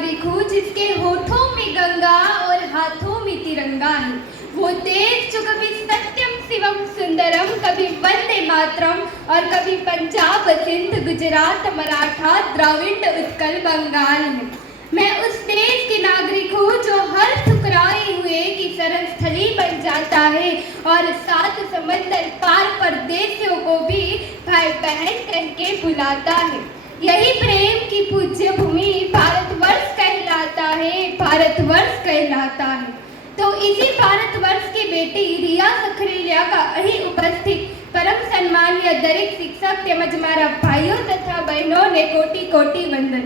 नागरिक हूँ जिसके होठों में गंगा और हाथों में तिरंगा है। वो देश जो कभी सत्यम शिवम सुंदरम, कभी वंदे मातरम और कभी पंजाब सिंध गुजरात मराठा द्रविड़ उत्कल बंगाल है। मैं उस देश के नागरिक हूँ जो हर ठुकराए हुए की शरण स्थली बन जाता है और सात समंदर पार परदेशियों को भी भाई बहन कह के बुलाता है। यही प्रेम की पूज्य भूमि भारतवर्ष कहलाता है, भारतवर्ष कहलाता है। तो इसी भारतवर्ष की बेटी रिया सखरेलिया का અહીં उपस्थित परम सम्मानीय दरेक शिक्षक તેમજ મારા ભાઈઓ તથા બહેનો ને कोटि कोटि वंदन।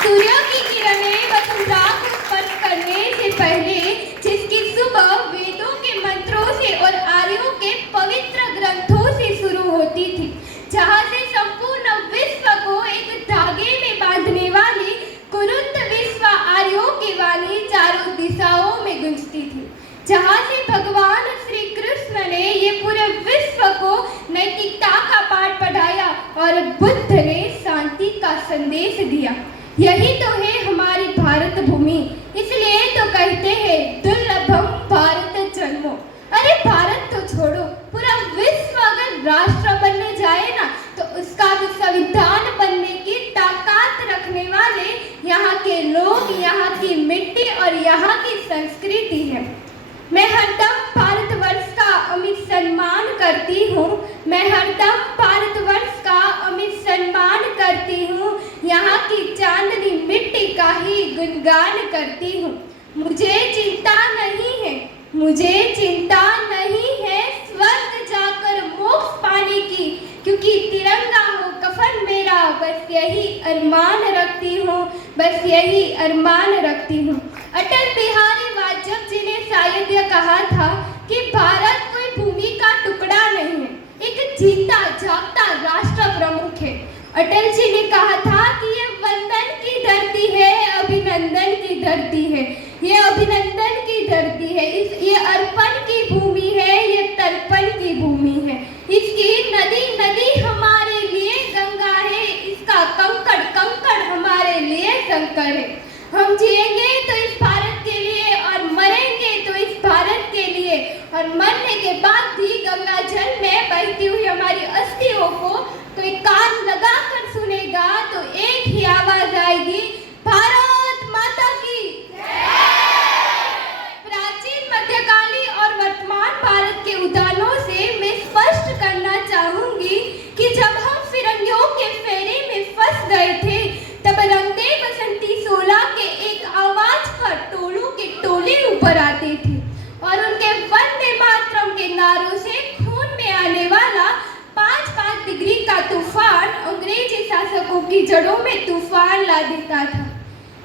सूर्य की किरणें वसुंधरा को स्पर्श करने से पहले जिसकी सुबह वेदों के मंत्रों से और आर्यों के पवित्र ग्रंथों से शुरू होती थी, जहाँ से संपूर्ण विश्व को एक धागे में बांधने वाली कुरुंत विश्व आर्यों की वाणी चारों दिशाओं में गूंजती थी, जहाँ से भगवान श्री कृष्ण ने ये पूरे विश्व को नैतिकता का पाठ पढ़ाया और बुद्ध ने शांति का संदेश दिया। यही तो है हमारी भारत भूमि। इसलिए तो कहते हैं दुर्लभम भारत जन्मो। अरे भारत तो छोड़ो, पूरा विश्व अगर राष्ट्र बनने जाए ना तो उसका भी संविधान बनने की ताकत रखने वाले यहाँ के लोग, यहाँ की मिट्टी और यहाँ की संस्कृति है। मैं हरदम भारतवर्ष का अमित सम्मान करती हूँ, मैं हरदम भारतवर्ष का अमित सम्मान करती हूँ, यहाँ की चांदनी मिट्टी का ही गुणगान करती हूँ। मुझे चिंता नहीं है, मुझे चिंता नहीं है स्वर्ग जाकर मोक्ष पाने की, क्योंकि तिरंगा हो कफन मेरा, बस यही अरमान रखती हूँ, बस यही अरमान रखती हूँ। अटल बिहारी वाजपेयी जी ने शायद यह कहा था कि भारत कोई भूमि का टुकड़ा नहीं है, एक जीता जागता राष्ट्र प्रमुख है। अटल जी ने कहा था कि ये वंदन की धरती है, अभिनंदन की धरती है, ये अभिनंदन की धरती है, ये अर्पण की भूमि है, ये तर्पण की भूमि है। इसकी नदी नदी हमारे लिए गंगा है, इसका कंकड़ कंकड़ हमारे लिए शंकर है। हम जिएंगे तो इस भारत के लिए और मरेंगे तो इस भारत के लिए, और मरने के बाद भी गंगा जल में बहती हुई हमारी अस्थियों को कोई कान लगाकर सुनेगा तो एक ही आवाज आएगी, भारत माता की प्राचीन मध्यकालीन और वर्तमान भारत के उदाहरणों से मैं स्पष्ट करना चाहूंगी कि जब हम फिरंगियों के फेरे में फंस गए थे तब रंगदे बसंती 16 के एक आवाज पर टोलों के टोले ऊपर आते थे और उनके वंदे मातरम के नारों से खून में आने वाला 5-5 डिग्री का तूफान अंग्रेजी शासकों की जड़ों में तूफान ला देता था।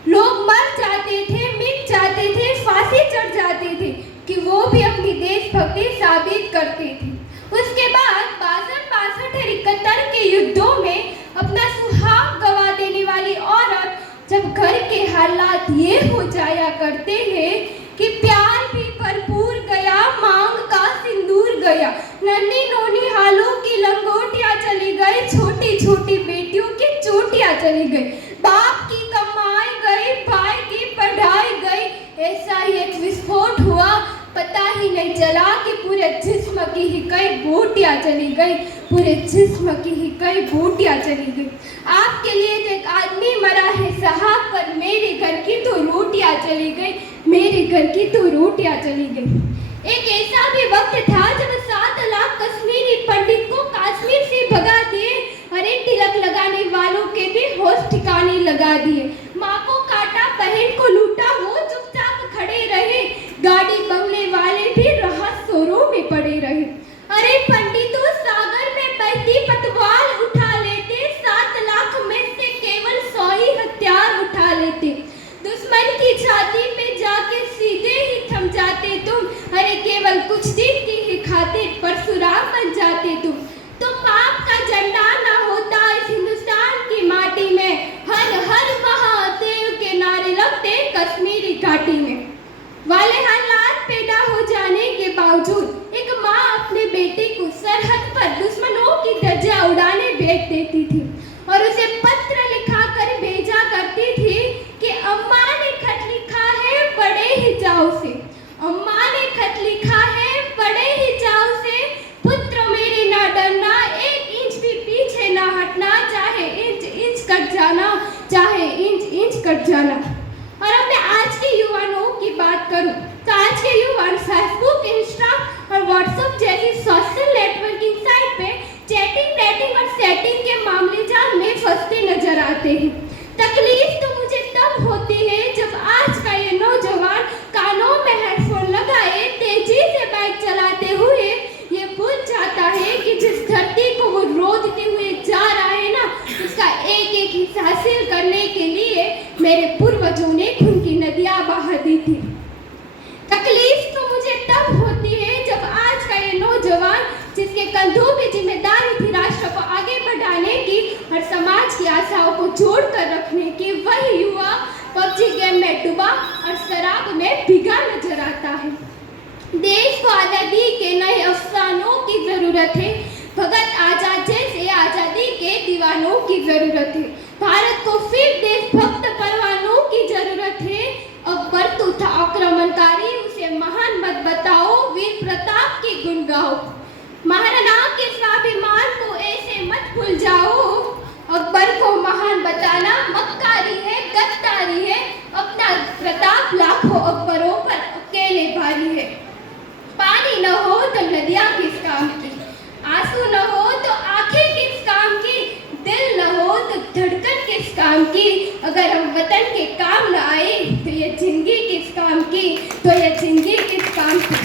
लोग मर जाते थे, मिट जाते थे, फांसी चढ़ जाते थे कि वो भी अपनी देशभक्ति साबित करते थे। उसके बाद 62, 62 और 71 के युद्धों में अपना सुहाग गवा देने वाली औरत जब घर के हालात ये हो जाया करते हैं कि प्यार भी भरपूर गया, मांग का सिंदूर गया, नन्ही नोनी हालों की लंगोटियां चली गई, छोटी छोटी बेटियों की चोटियां चली गई, बाप की कमाई गई, भाई की पढ़ाई गई। ऐसा ही एक विस्फोट हुआ, पता ही नहीं चला कि पूरे जिस्म की ही कई बूटियां चली गई, पूरे जिस्म की ही कई बूटियां चली गई। आपके लिए तो एक आदमी मरा है साहब, पर मेरे घर की तो रोटियां चली गई, मेरे घर की तो रोटियां चली गई। एक ऐसा भी वक्त था जब 7 लाख कश्मीरी पंडित को कश्मीर से भगा दिए, अरे तिलक लगाने वालों के भी होश ठिकाने लगा दिए। माँ को काटा, बहन को लूटा, वो चुपचाप खड़े रहे, गाड़ी बंगले वाले भी राहत शोरों में पड़े रहे। अरे पंडितों, सागर में बहती पतवार उठा लेते, 7 लाख में से केवल 100 ही हथियार उठा लेते, दुश्मन की छाती में जाके सीधे ही थम जाते तुम, अरे केवल कुछ दिन की ही खातिर परशुराम बन जाते तुम। तो पाप का झंडा ना होता इस हिंदुस्तान की माटी में, हर हर महादेव के नारे लगते कश्मीरी घाटी में। वाले हालात पैदा हो जाने के बावजूद एक माँ अपने बेटे को सरहद पर दुश्मनों की ध्वजा उड़ाने भेज देती थी और उसे पत्र लिखा कर भेजा करती थी कि कट जाना। और अब मैं आज के युवाओं की बात करूं तो आज के युवा फेसबुक, इंस्टा और व्हाट्सएप जैसी सोशल नेटवर्किंग साइट पे चैटिंग, डेटिंग और सेटिंग के मामले जाल में फंसते नजर आते हैं। तकलीफ तो मुझे तब होती है जब आज का ये नौजवान कानों में हेडफोन लगाए तेजी से बाइक चलाते हुए ये भूल जाता है कि जिस धरती को वो रोदते हुए जा रहा है ना, उसका एक एक हिस्सा हासिल करने के लिए मेरे पूर्वजों ने खून की नदियां बहा दी थी। तकलीफ तो मुझे तब होती है जब आज का ये नौजवान जिसके कंधों पे जिम्मेदारी थी राष्ट्र को आगे बढ़ाने की और समाज की आशाओं को जोड़ कर रखने की, वही युवा पबजी गेम में डूबा और शराब में भिगा नजर आता है। देश को आज़ादी के नए अफसानों की जरूरत है। भगत आजाद जैसे आज़ादी के दीवानों की जरूरत है। भारत को फिर देशभक्त परवानों की जरूरत है। अकबर तो था आक्रमणकारी, उसे महान मत बताओ, वीर प्रताप की गुण गाओ। महाराणा के स्वाभिमान को ऐसे मत भूल जाओ। अकबर को महान बताना मक्कारी है, गद्दारी है। अपना प्रताप लाखों अकबरों पर अकेले भारी है। पानी न हो तो नदियां किस काम की, आंसू न हो तो आंखें किस काम की, दिल न हो तो धड़कन किस काम की। अगर हम वतन के काम न आए तो ये जिंदगी किस काम की, तो ये जिंदगी किस काम की।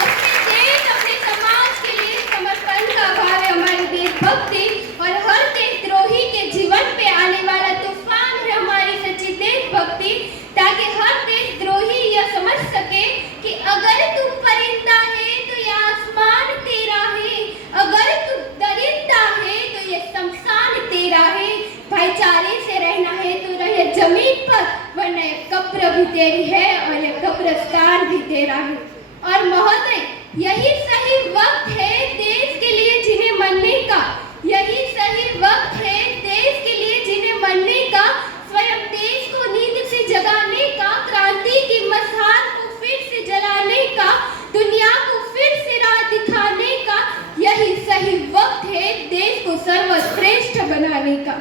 अपने देश, अपने समाज के लिए समर्पण का भाव है हमारी देशभक्ति, और हर देशद्रोही के जीवन पे आने वाला तूफान है हमारी सच्ची देशभक्ति, ताकि हर देशद्रोही यह समझ सके कि अगर तू परिंदा है तो ये आसमान तेरा है, अगर तू दरिंदा है तो ये शमशान तेरा है। भाईचारे से रहना है तो रहे जमीन पर, वरना ये कब्र भी तेरी है और ये कब्रिस्तान भी तेरा है। और महोदय, यही सही वक्त है देश के लिए जिन्हें मरने का, यही सही वक्त है देश के लिए जिन्हें मरने का, स्वयं देश को नींद से जगाने का, क्रांति की मशाल को फिर से जलाने का, दुनिया को फिर से राह दिखाने का। यही सही वक्त है देश को सर्वश्रेष्ठ बनाने का।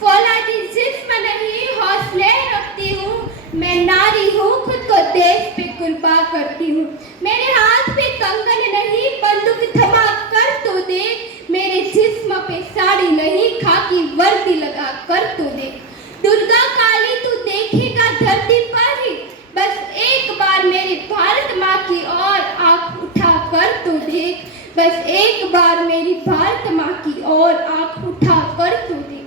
फौलादी जिस्म नहीं, हौसले रखती हूँ, मैं नारी हूँ, खुद को देश पे कुर्बान करती हूँ। मेरे हाथ पे कंगन नहीं, बंदूक थमा कर तो देख, मेरे जिस्म पे साड़ी नहीं, खाकी वर्दी लगा कर तो देख। दुर्गा काली तू देखेगा धरती पर ही, बस एक बार मेरी भारत माँ की ओर आँख उठा कर तो देख, बस एक बार मेरी भारत माँ की ओर आँख उठा कर तो देख।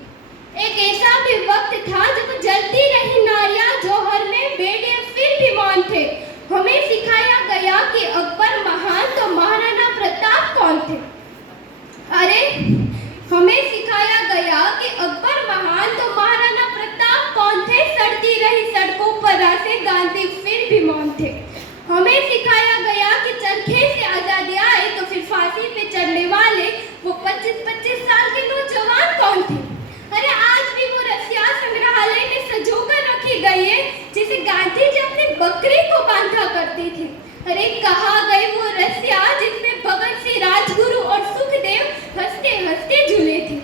एक ऐसा भी वक्त था जब जलती रही नारियां जौहर में, बेटे फिर भी मौन थे। हमें सिखाया गया कि अकबर महान तो महाराणा प्रताप कौन थे। अरे, हमें सिखाया गया कि अकबर महान तो महाराणा प्रताप कौन थे। सड़ती रही सड़कों पर रासे गांधी फिर भी मौन थे। हमें सिखाया गया कि चरखे से आजादी आए तो फिर फांसी पे चढ़ने वाले वो 25-25 साल के नौजवान कौन थे। अरे, आज भी वो रसिया संग्रहालय में संजोकर रखी गई है जिसे गांधी जी अपने बकरे को बांधा करते थे। अरे, कहाँ गए वो रसिया जिसमें भगत सिंह, राजगुरु और सुखदेव हंसते हंसते झूले थे।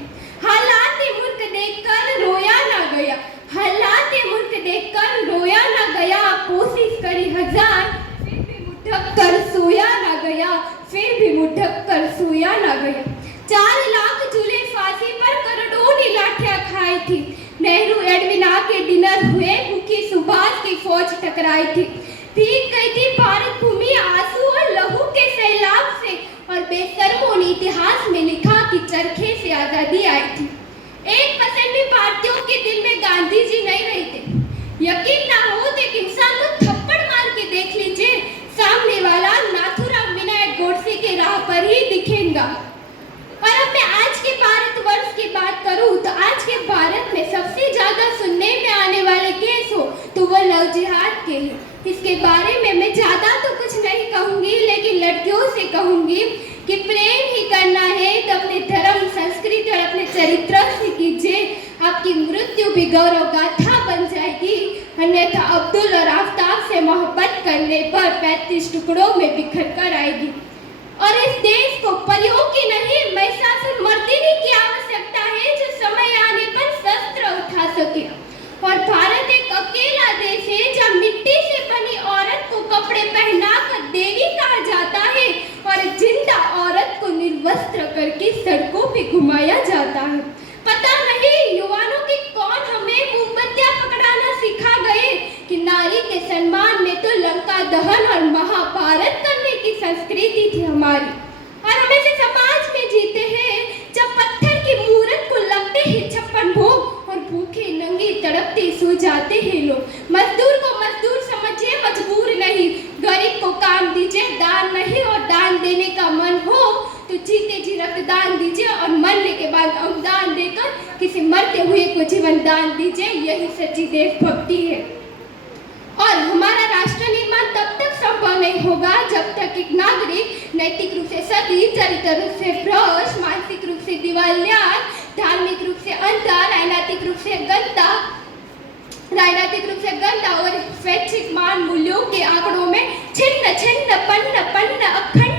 हालात मुल्क देखकर रोया ना गया, हालात मुल्क देखकर रोया ना गया, कोशिश करी हजार फिर भी मुठक कर सोया ना गया, फिर भी मुठक कर सोया ना गया। 4 लाख झूले फांसी पर, करोड़ों ने लाठियां खाई थी। नेहरू एडविना के डिनर हुए, भूखी सुभाष की फौज टकराई थी। भीग गई थी भारत भूमि आंसू और लहू के सैलाब से, और बेशर्मों ने इतिहास में लिखा कि चरखे से आजादी आई थी। 1% भी भारतीयों के दिल में गांधी जी नहीं रहे थे। यकीन ना हो तो एक इंसान को थप्पड़ मार के देख लीजिए, सामने वाला नाथूराम विनायक गोडसे के राह पर ही दिखेगा। और अब मैं आज के भारतवर्ष की बात करूं तो आज के भारत में सबसे ज्यादा सुनने में आने वाले केस हो तो वो लव जिहाद के हैं। इसके बारे में मैं ज्यादा तो कुछ नहीं कहूंगी, लेकिन लड़कियों से कहूंगी कि प्रेम ही करना है तो अपने धर्म, संस्कृति और अपने चरित्र से कीजिए। आपकी मृत्यु भी गौरव गाथा बन जाएगी, अन्यथा अब्दुल और आफ्ताब से मोहब्बत करने पर 35 टुकड़ों में बिखर कर आएगी। और इस देश को परियों की नहीं, महिषासुर मर्दिनी की आवश्यकता है जो समय आने पर शस्त्र उठा सके और अकेला देश है जहाँ मिट्टी से बनी औरत को कपड़े पहनाकर देवी कहा जाता है और जिंदा औरत को निर्वस्त्र करके सड़कों पे घुमाया जाता है। पता नहीं युवानों की कौन हमें मोमबत्तियां पकड़ाना सिखा गए कि नारी के सम्मान में तो लंका दहन और महाभारत करने की संस्कृति थी हमारी। और हम ऐसे समाज में जीते हैं जब पत्थर की मूरत को लगते हैं 56 भोग और भूखे नंगे तड़पते सो जाते हैं लोग। मजदूर को मजदूर समझिए, मजबूर नहीं। गरीब को काम दीजिए, दान नहीं। और दान देने का मन हो तो जीते जी रक्तदान दीजिए और मरने के बाद अंगदान देकर किसी मरते हुए को जीवन दान दीजिए। यही सच्ची देशभक्ति है। और हमारा राष्ट्र निर्माण तब तक संभव नहीं होगा जब तक एक नागरिक नैतिक रूप से सती, चारित्रिक रूप से भ्रष्ट, मानसिक रूप से दिवालिया, धार्मिक रूप से अंधा, राजनीतिक रूप से गंदा और स्वैच्छिक मान मूल्यों के आंकड़ों में छिन्न छिन्न पन्न पन्न अखंड